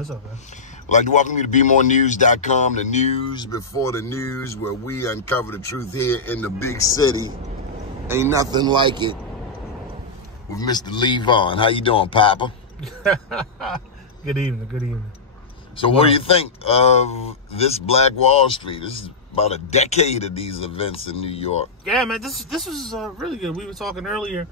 That's okay. I'd like to welcome you to BeMoreNews.com, the news before the news, where we uncover the truth here in the big city. Ain't nothing like it. With Mr. Lee Vaughan. How you doing, Papa? Good evening. Good evening. So what do you think of this Black Wall Street? This is about a decade of these events in New York. Yeah, man, this was really good. We were talking earlier.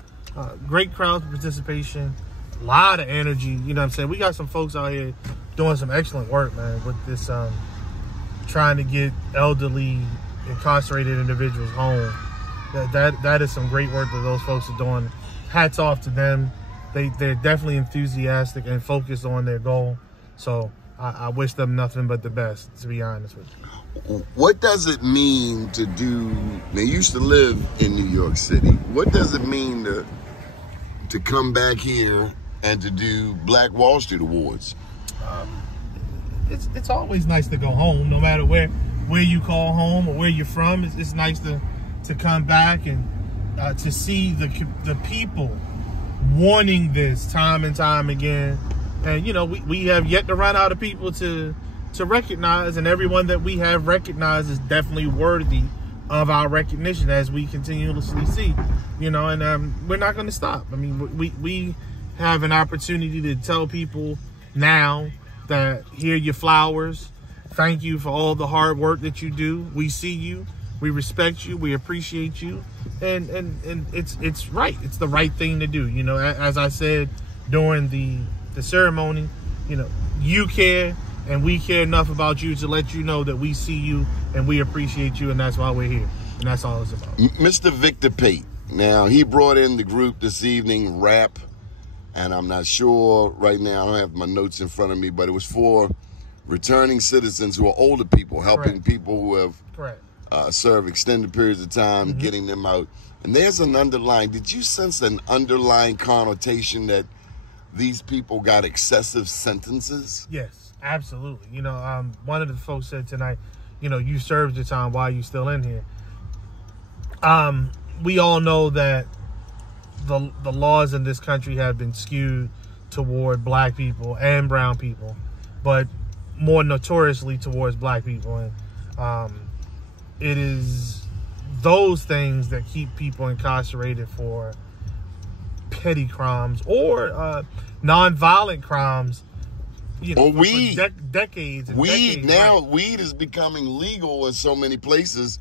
Great crowd participation. A lot of energy. You know what I'm saying? We got some folks out here doing some excellent work, man, with this trying to get elderly, incarcerated individuals home. That is some great work that those folks are doing. Hats off to them. They're definitely enthusiastic and focused on their goal. So I wish them nothing but the best, to be honest with you. What does it mean to do, now you used to live in New York City. What does it mean to come back here and to do Black Wall Street Awards? It's always nice to go home, no matter where you call home or where you're from. It's nice to come back and to see the people wanting this time and time again. And, you know, we have yet to run out of people to recognize, and everyone that we have recognized is definitely worthy of our recognition, as we continuously see, you know, and we're not going to stop. I mean, we have an opportunity to tell people now that here are your flowers. Thank you for all the hard work that you do. We see you. We respect you. We appreciate you. And it's right. It's the right thing to do. You know, as I said during the ceremony, you know, you care and we care enough about you to let you know that we see you and we appreciate you, and that's why we're here. And that's all it's about. Mr. Victor Pate. Now, he brought in the group this evening, RAP, and I'm not sure right now, I don't have my notes in front of me, but it was for returning citizens who are older people, helping people who have served extended periods of time, getting them out. And there's an underlying, did you sense an underlying connotation that these people got excessive sentences? Yes, absolutely. You know, one of the folks said tonight, you know, you served your time, why are you still in here? We all know that the laws in this country have been skewed toward black people and brown people, but more notoriously towards black people. And it is those things that keep people incarcerated for petty crimes or non-violent crimes. You know, weed. For decades. And weed. decades, now, right. Weed is becoming legal in so many places.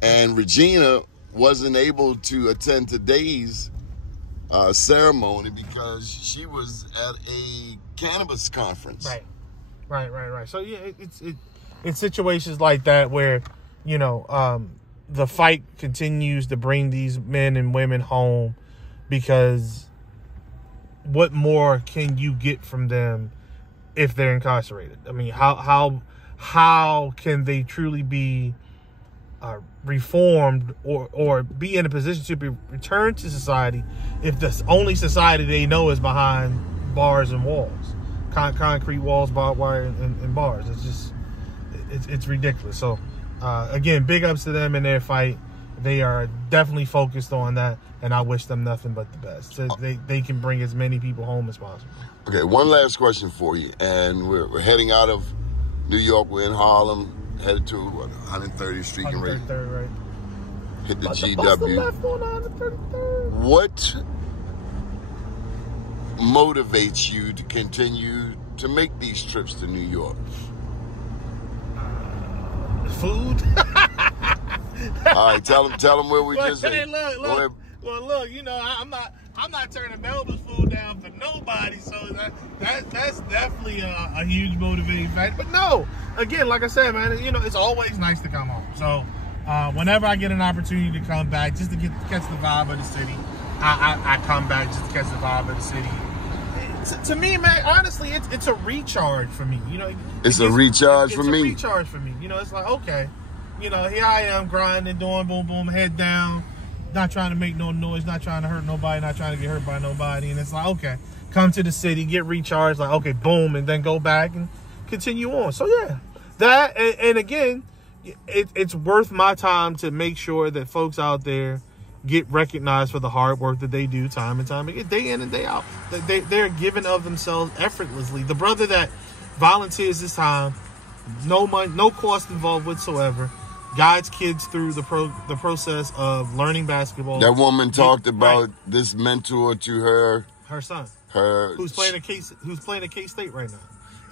And Regina wasn't able to attend today's ceremony because she was at a cannabis conference. Right. So yeah, it's situations like that where, you know, the fight continues to bring these men and women home, because what more can you get from them if they're incarcerated? I mean, how can they truly be reformed or be in a position to be returned to society if the only society they know is behind bars and walls, concrete walls, barbed wire, and bars? It's just, it's ridiculous. So again, big ups to them in their fight. They are definitely focused on that, and I wish them nothing but the best. So they can bring as many people home as possible. Okay, one last question for you, and we're heading out of New York. We're in Harlem, headed to 130th Street and 133rd, right? Hit the Bust GW. the left on 133rd. What motivates you to continue to make these trips to New York? Food. All right, tell them where we just. Hey, look. You know, I'm not turning Melba's food down for nobody. So that's definitely a huge motivating factor. But no, again, like I said, man, you know, it's always nice to come home. So whenever I get an opportunity to come back, just to catch the vibe of the city, I come back just to catch the vibe of the city. To me, man, honestly, it's a recharge for me. You know, it's a recharge for me. It's a recharge for me. You know, it's like, okay, you know, here I am grinding, doing boom, boom, head down, not trying to make no noise, not trying to hurt nobody, not trying to get hurt by nobody. And it's like, okay, come to the city, get recharged, like, okay, boom, and then go back and continue on. So, yeah, that, and again, it's worth my time to make sure that folks out there get recognized for the hard work that they do time and time again, day in and day out. They're giving of themselves effortlessly. The brother that volunteers his time, no money, no cost involved whatsoever, guides kids through the process of learning basketball. That woman talked about this mentor to her son, who's playing at K-State right now.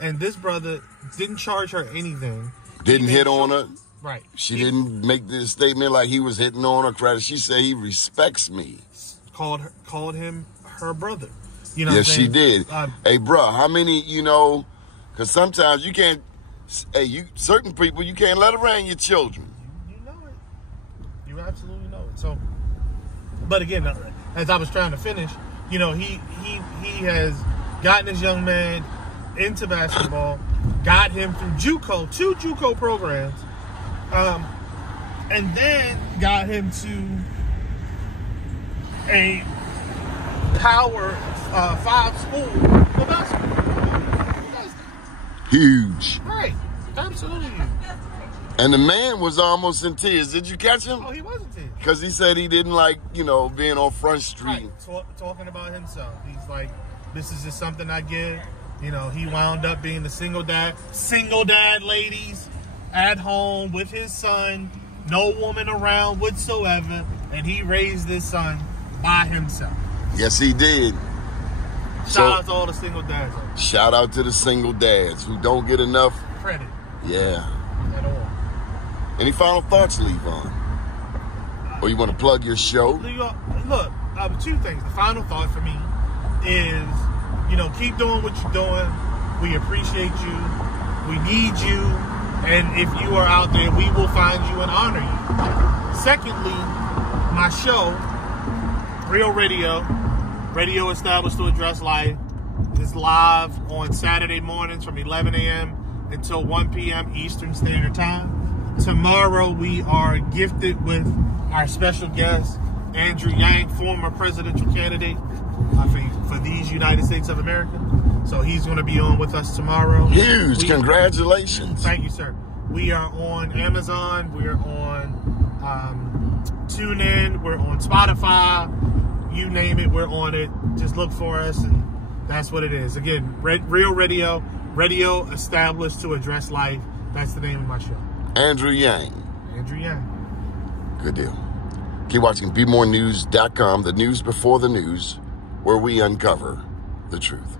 And this brother didn't charge her anything. Didn't hit on her. Right. She didn't make this statement like he was hitting on her. She said he respects me. Called him her brother. You know. Yes, she did. Hey, bro, how many? Because sometimes you can't. Hey, certain people you can't let around your children. You know it. You absolutely know it. So, but again, as I was trying to finish, he has gotten this young man into basketball, got him through JUCO, 2 JUCO programs, and then got him to a Power 5 school for basketball. Huge. Right. Absolutely huge. And the man was almost in tears. Did you catch him? Oh, he was in tears. Because he said he didn't like, being on Front Street. Right. Talking about himself. He's like, this is just something I give. He wound up being the single dad, ladies, at home with his son, no woman around whatsoever, and he raised this son by himself. Yes, he did. Shout out to all the single dads. Shout out to the single dads who don't get enough credit. Yeah. At all. Any final thoughts, Vaughan? Or you want to plug your show? Look, 2 things. The final thought for me is, keep doing what you're doing. We appreciate you. We need you. And if you are out there, we will find you and honor you. Secondly, my show, Real Radio established to address life, is live on Saturday mornings from 11 a.m. until 1 p.m. Eastern Standard Time. Tomorrow, we are gifted with our special guest, Andrew Yang, former presidential candidate for these United States of America. So he's going to be on with us tomorrow. Huge. Congratulations. Thank you, sir. We are on Amazon. We're on TuneIn. We're on Spotify. You name it, we're on it. Just look for us, and that's what it is. Again, Real Radio established to address life. That's the name of my show. Andrew Yang. Andrew Yang. Good deal. Keep watching BeMoreNews.com, the news before the news, where we uncover the truth.